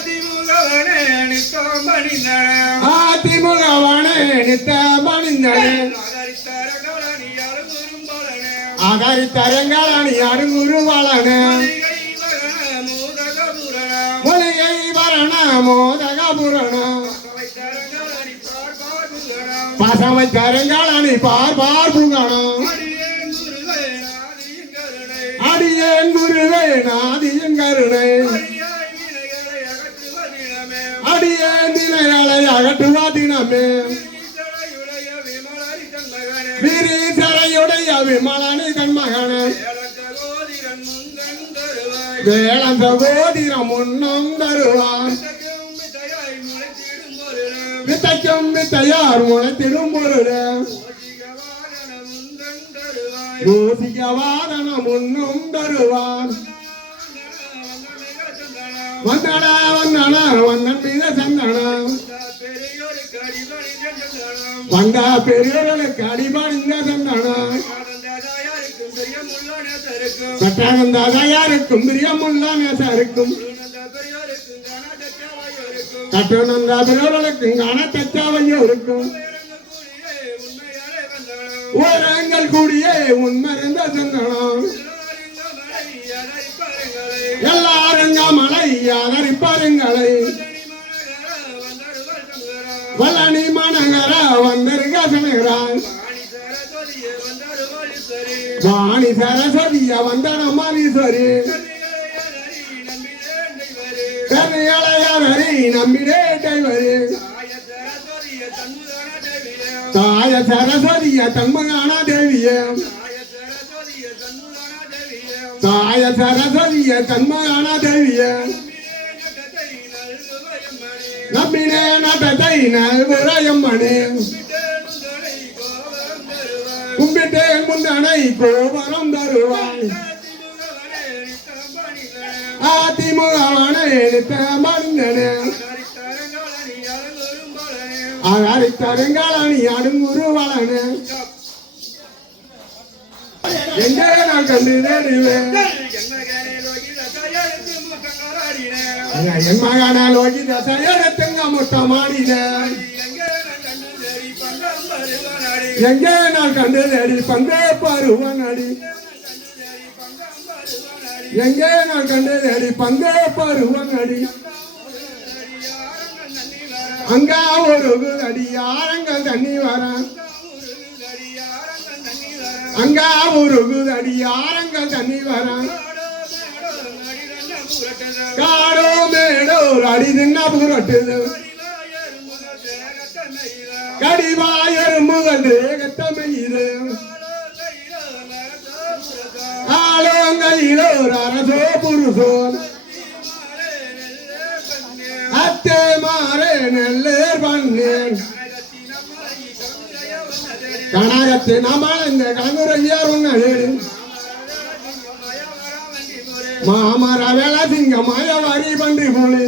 அதிமுகவனே நித்தம் பணிந்தன அதிமுகவானே நித்த மணிந்தனே ஆதாரித்தரங்காளி அருங்குருவாளனே மொழிகை வரண மோதக புரண பசவை கரங்காளி பார் பார் புகணம் அடியேன் குருவே நாதியின் கருணை தினைகளை அகற்றுவா தினமே விரிசரையுடைய விமலனி கண்மகனே வேளந்த கோதிரம் முன்னம் தருவான். வித்தைக்கும் வித்தையார் முளைத்திடும் பொருளே. கோசிக வாதன முன்னும் தருவான். வந்தாடா வந்தாடா வந்தன் மீத சந்தானா வந்தா பெரியோர்களுக்கு அடிபாடுங்க சந்தானா கட்டானந்தாதா யாருக்கும் பிரியமுள்ள நேசருக்கும் கட்டானந்தா பெரியவர்களுக்கும் காண தச்சாவையோருக்கும் ஓரங்கள் கூடியே உண்மறிந்த சந்தானா வந்திருக்க சமைகிறான் வாணி சரஸ்வதிய வந்தன மாலீஸ்வரி கரையலையவரி நம்பிடே கைவரி தாய சரஸ்வதிய தன்மகான தேவிய தாய சரஸ்வதிய தன்மகான தேவிய நம்பினே நட்டத்தை நல்புரையம்மனே கும்பிட்டேன் கோபரம் தருவாய் அதிமுகவனை எடுத்த மருந்தனே அகரித்தருங்காளி அடுங்குருவலனே எங்கே நான் கண்டு தேடுவேன் என் மகன லோகி தசையெடுத்துங்க முட்டை மாடினேன் எங்கே நான் கண்டது அடி? பங்கே பருவன் அடி எங்கே நான் கண்டது அடி? பங்கே பருவன் அடி அங்க ஒரு அடி யாரங்கள் தண்ணி வர. அங்க ஒரு அடி யாரங்கள் தண்ணி வர. காடோ மேடோ அடி தின்ன புரட்டுது. கடிவாயர் முகல் தேகத்தமையிது ஆலோங்கையிலோ அரசோ புருஷோ அத்தே மாறே நெல்லேர் பண்ணேன் கனகத்து நம்மளந்த கங்குரையார் உன்னது மாமர வேலை சிங்க மாய வரி பன்றி போலே.